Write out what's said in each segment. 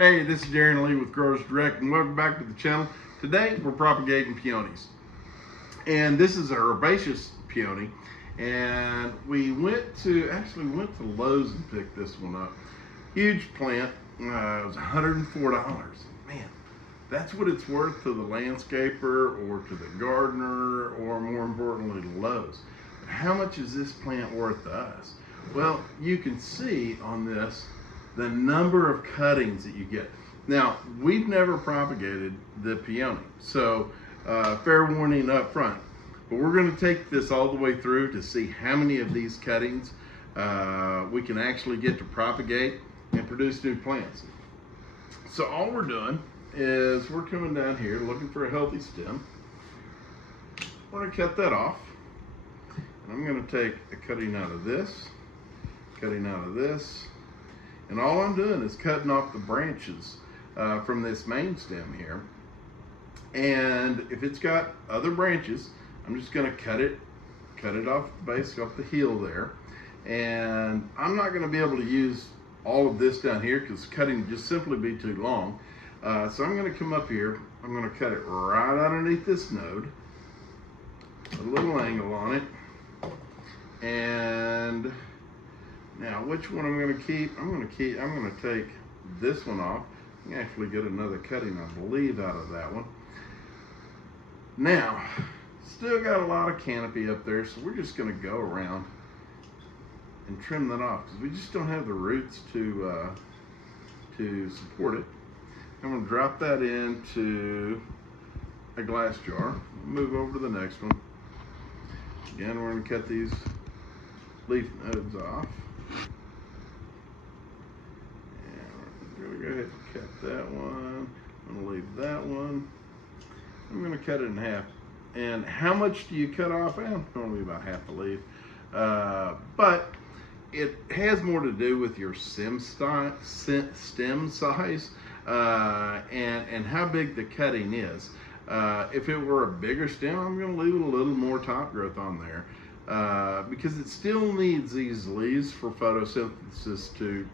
Hey, this is Darren Lee with Growers Direct, and welcome back to the channel. Today we're propagating peonies, and this is a herbaceous peony. And we went to Lowe's and picked this one up. Huge plant. It was $104. Man, that's what it's worth to the landscaper or to the gardener, or more importantly to Lowe's. But how much is this plant worth to us? Well, you can see on this the number of cuttings that you get. Now, we've never propagated the peony, so fair warning up front. But we're going to take this all the way through to see how many of these cuttings we can actually get to propagate and produce new plants. So all we're doing is we're coming down here looking for a healthy stem. We're going to cut that off. And I'm going to take a cutting out of this, cutting out of this, and all I'm doing is cutting off the branches from this main stem here. And if it's got other branches, I'm just going to cut it off the base, off the heel there. And I'm not going to be able to use all of this down here because cutting would just simply be too long. So I'm going to come up here. I'm going to cut it right underneath this node, put a little angle on it. And now, which one I'm going to keep? I'm going to take this one off. I can actually get another cutting, I believe, out of that one. Now, still got a lot of canopy up there, so we're just going to go around and trim that off because we just don't have the roots to support it. I'm going to drop that into a glass jar. Move over to the next one. Again, we're going to cut these leaf nodes off. Go ahead and cut that one. I'm going to leave that one. I'm going to cut it in half. And how much do you cut off? Well, normally about half a leaf. But it has more to do with your stem size and how big the cutting is. If it were a bigger stem, I'm going to leave a little more top growth on there because it still needs these leaves for photosynthesis to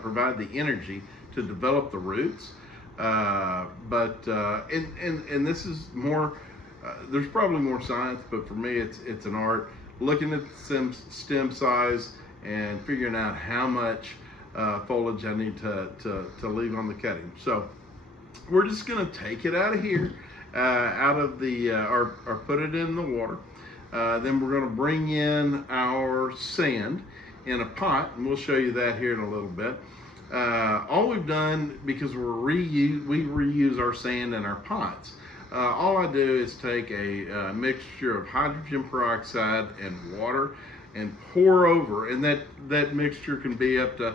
provide the energy to develop the roots. And this is more, there's probably more science, but for me it's an art, looking at the stem size and figuring out how much foliage I need to leave on the cutting. So we're just going to take it out of here, out of the, or put it in the water. Then we're going to bring in our sand in a pot, and we'll show you that here in a little bit. All we've done, because we reuse our sand in our pots, all I do is take a mixture of hydrogen peroxide and water and pour over, and that mixture can be up to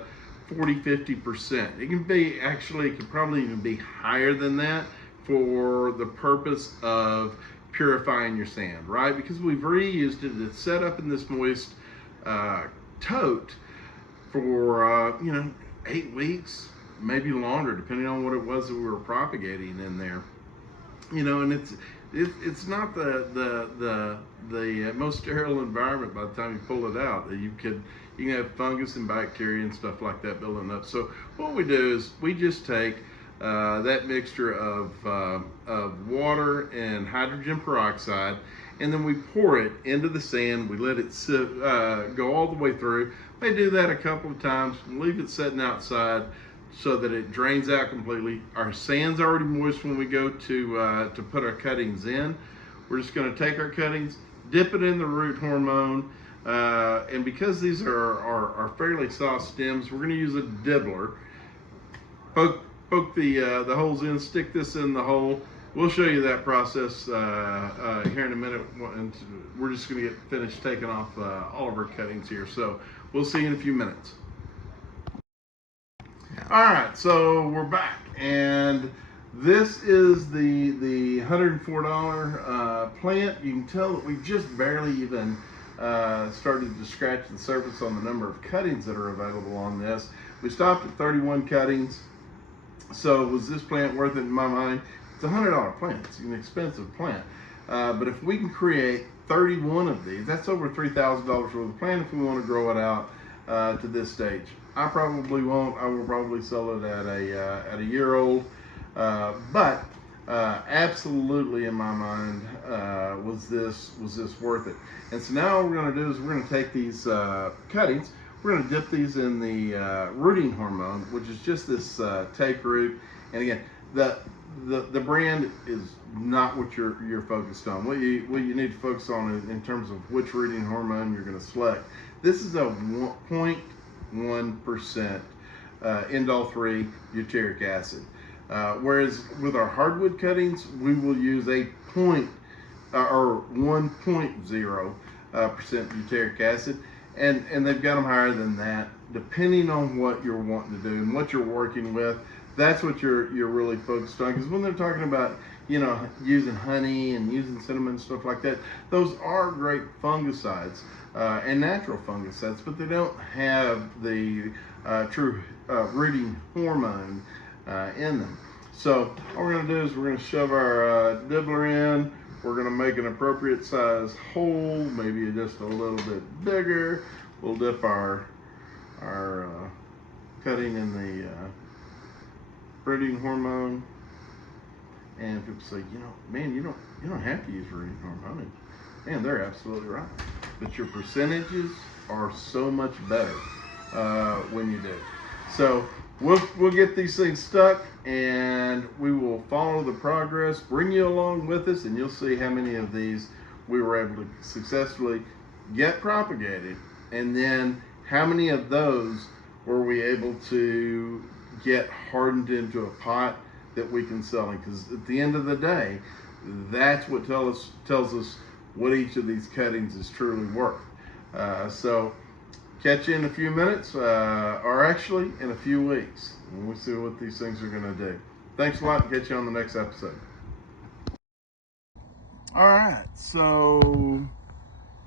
40–50%. It can be, actually, it could probably even be higher than that for the purpose of purifying your sand, right? Because we've reused it. It's set up in this moist tote for 8 weeks, maybe longer, depending on what it was that we were propagating in there. And it's not the most sterile environment by the time you pull it out. You can have fungus and bacteria and stuff like that building up. So what we do is we just take that mixture of water and hydrogen peroxide, and then we pour it into the sand. We let it sit, go all the way through. They do that a couple of times, leave it sitting outside so that it drains out completely. Our sand's already moist when we go to put our cuttings in. We're just going to take our cuttings, dip it in the root hormone, and because these are fairly soft stems, we're going to use a dibbler. Poke the holes in, stick this in the hole. We'll show you that process here in a minute. And we're just going to get finished taking off all of our cuttings here. So we'll see you in a few minutes. All right, so we're back, and this is the $104 plant. You can tell that we just barely even started to scratch the surface on the number of cuttings that are available on this. We stopped at 31 cuttings. So was this plant worth it in my mind? It's a $100 plant. It's an expensive plant. But if we can create 31 of these, that's over $3,000 worth of plant if we want to grow it out to this stage. I probably won't. I will probably sell it at a year old. But absolutely, in my mind, was this worth it? And so now what we're going to do is we're going to take these cuttings. We're going to dip these in the rooting hormone, which is just this take root. And again, the brand is not what you're focused on. What you need to focus on in terms of which rooting hormone you're going to select. This is a 0.1% indole-3 butyric acid. Whereas with our hardwood cuttings, we will use a 1.0% butyric acid, and they've got them higher than that, depending on what you're wanting to do and what you're working with. That's what you're really focused on, because when they're talking about, you know, using honey and using cinnamon and stuff like that, those are great fungicides and natural fungicides, but they don't have the true rooting hormone in them. So all we're going to do is we're going to shove our dibbler in. We're going to make an appropriate size hole, maybe just a little bit bigger. We'll dip our cutting in the rooting hormone. And people say, you know, man, you don't have to use rooting hormone. Man, they're absolutely right. But your percentages are so much better when you do. So we'll get these things stuck, and we will follow the progress, bring you along with us, and you'll see how many of these we were able to successfully get propagated, and then how many of those were we able to get hardened into a pot that we can sell. Because at the end of the day, that's what tells us what each of these cuttings is truly worth. So catch you in a few minutes, or actually in a few weeks, when we see what these things are going to do. Thanks a lot, and catch you on the next episode. All right, so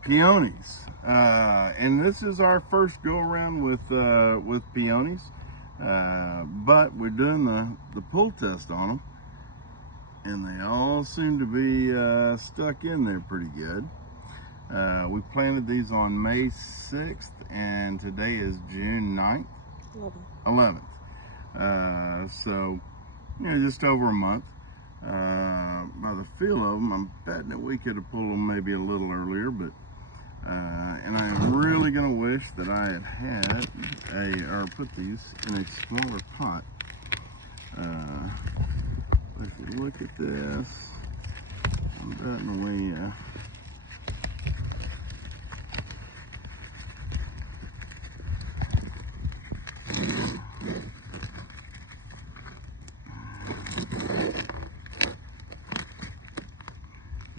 peonies, and this is our first go around with peonies, but we're doing the pull test on them, and they all seem to be stuck in there pretty good. We planted these on May 6th, and today is June 9th. 11th. So, you know, just over a month. By the feel of them, I'm betting that we could have pulled them maybe a little earlier, but and I am really going to wish that I had or put these in a smaller pot. If you look at this, I'm betting we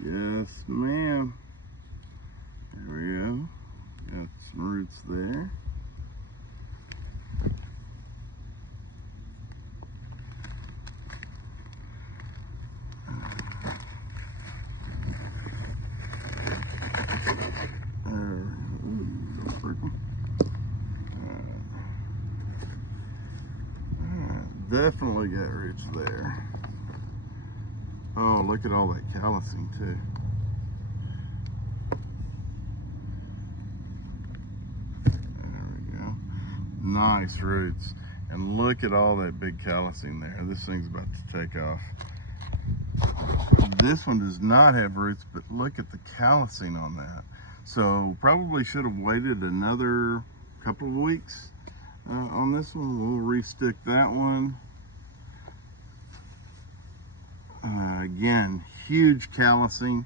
yes, ma'am. There we go. Got some roots there. Definitely got roots there. Oh, look at all that callousing too. There we go. Nice roots. And look at all that big callousing there. This thing's about to take off. This one does not have roots, but look at the callousing on that. So probably should have waited another couple of weeks on this one. We'll restick that one. Again, huge callousing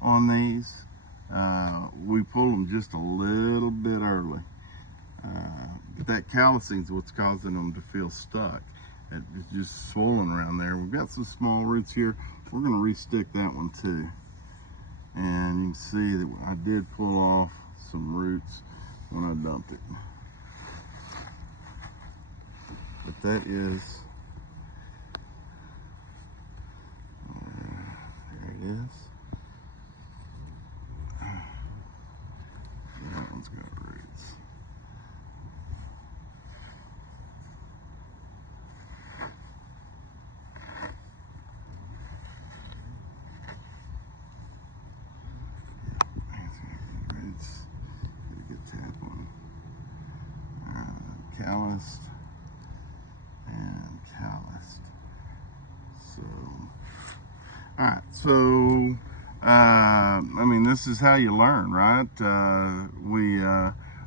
on these. We pulled them just a little bit early. But that callousing is what's causing them to feel stuck. It's just swollen around there. We've got some small roots here. We're going to restick that one too. And you can see that I did pull off some roots when I dumped it. But that is, there it is. That one's got roots. calloused and calloused. So, all right. So, I mean, this is how you learn, right?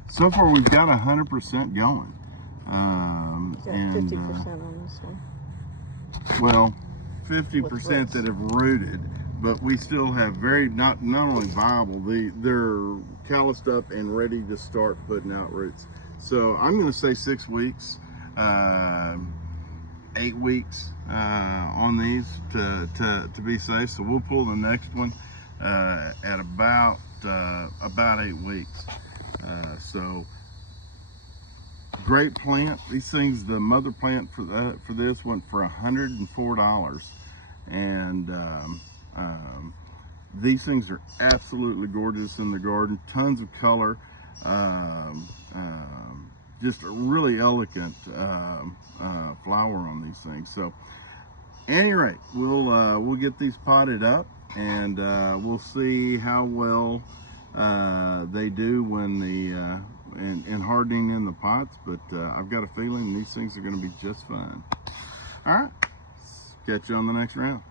So far we've got 100% going. And 50% on this one. Well, 50% that have rooted, but we still have not only viable, they're calloused up and ready to start putting out roots. So I'm going to say 6 weeks, 8 weeks on these to be safe. So we'll pull the next one at about 8 weeks. So great plant. These things, the mother plant for this went for $104, and these things are absolutely gorgeous in the garden. Tons of color. Just a really elegant flower on these things. So, at any rate, we'll get these potted up, and we'll see how well they do when in hardening in the pots. But I've got a feeling these things are going to be just fine. All right, catch you on the next round.